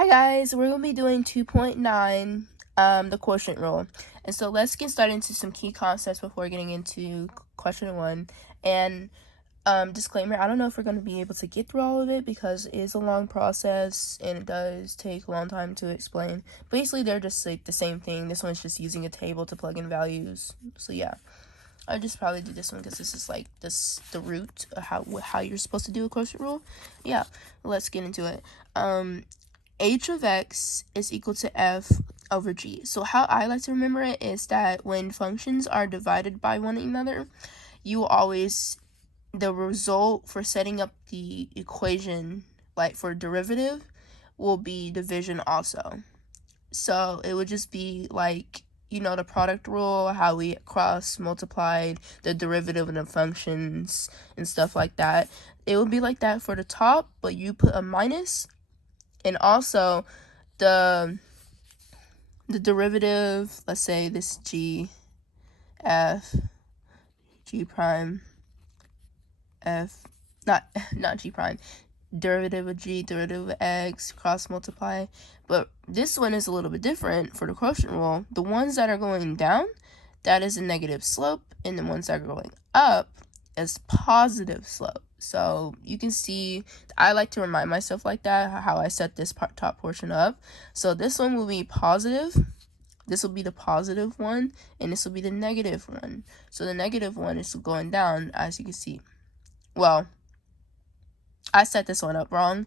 Hi guys, we're going to be doing 2.9, the quotient rule. And so let's get started into some key concepts before getting into question 1. And disclaimer, I don't know if we're going to be able to get through all of it because it is a long process and it does take a long time to explain. Basically, they're just like the same thing. This one's just using a table to plug in values. So yeah, I just probably do this one because this is like the root of how you're supposed to do a quotient rule. Yeah, let's get into it. H of x is equal to f over g. So how I like to remember it is that when functions are divided by one another, you always, the result for setting up the equation, like for derivative, will be division also. So it would just be like, the product rule, how we cross multiplied the derivative of the functions and stuff like that. It would be like that for the top, but you put a minus. And also, the derivative, let's say this g, f, g prime, f, not g prime, derivative of g, derivative of x, cross multiply. But this one is a little bit different for the quotient rule. The ones that are going down, that is a negative slope, and the ones that are going up is positive slope. So you can see, I like to remind myself like that, how I set this top portion up. So this one will be positive, this will be the positive one, and this will be the negative one. So the negative one is going down, as you can see. Well, I set this one up wrong.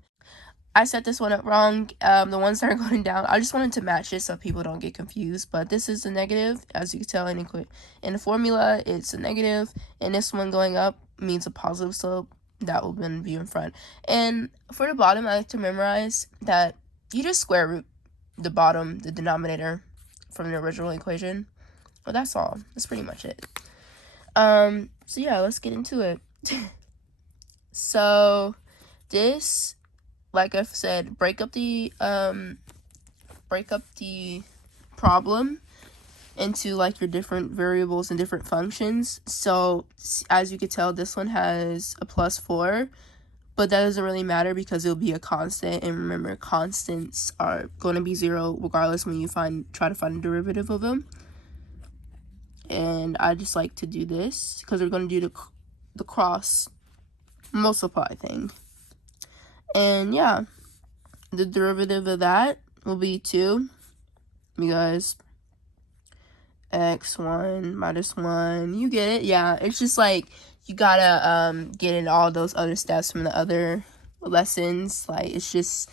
The ones that are going down, I just wanted to match it so people don't get confused. But this is the negative, as you can tell in the formula, it's a negative, and this one going up means a positive slope. That will then be in front. And for the bottom, I like to memorize that you just square root the bottom, the denominator, from the original equation. Well, that's all. That's pretty much it. So yeah, let's get into it. So this, like I've said, break up the problem into like your different variables and different functions. So as you can tell, this one has a +4, but that doesn't really matter because it'll be a constant. And remember, constants are going to be 0 regardless when you try to find a derivative of them. And I just like to do this because we're going to do the cross multiply thing. And yeah, the derivative of that will be 2 because x1 minus 1, you get it. Yeah, it's just like you gotta get in all those other steps from the other lessons. Like it's just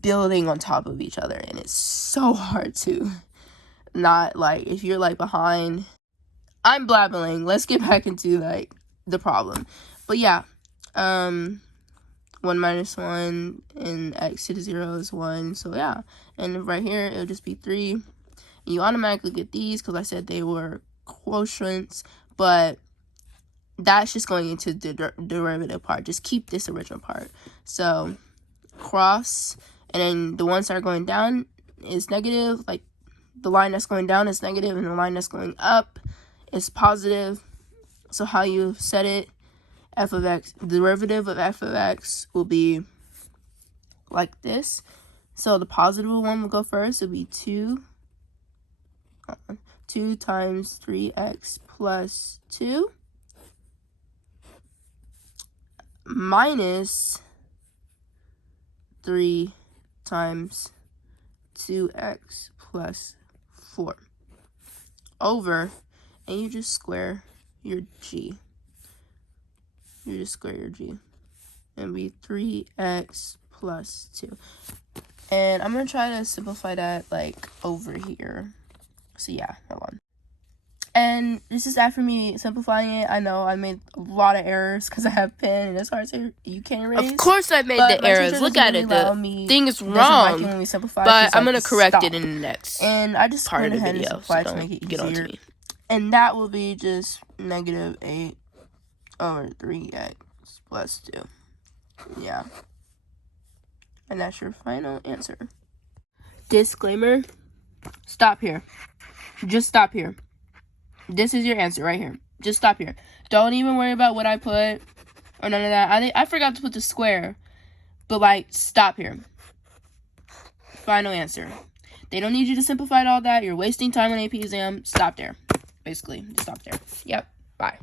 building on top of each other, and it's so hard to not, like, if you're like behind. I'm blabbling. Let's get back into like the problem. But yeah, 1 minus 1 and x to the 0 is 1. So yeah, and right here it'll just be 3. You automatically get these because I said they were quotients, but that's just going into the derivative part. Just keep this original part. So cross, and then the ones that are going down is negative. Like the line that's going down is negative, and the line that's going up is positive. So how you set it, f of x, the derivative of f of x will be like this. So the positive one will go first. It'll be 2 times 3x plus 2 minus 3 times 2x plus 4 over, and you just square your g. And be 3x plus 2. And I'm going to try to simplify that like over here. So yeah, hold on. And this is after me simplifying it. I know I made a lot of errors because I have pen and it's hard to, you can't erase. Of course I made the errors. Look at it. The thing is wrong. But I'm going to correct it in the next and I just part of the ahead video. And simplify So to make it get on easier. to me. And that will be just negative 8 over 3x plus 2. Yeah. And that's your final answer. Disclaimer. Stop here. Just stop here. This is your answer right here. Just stop here. Don't even worry about what I put or none of that. I forgot to put the square. But like, stop here. final answer. They don't need you to simplify all that. You're wasting time on AP exam. Stop there. Basically, just stop there. Yep. Bye.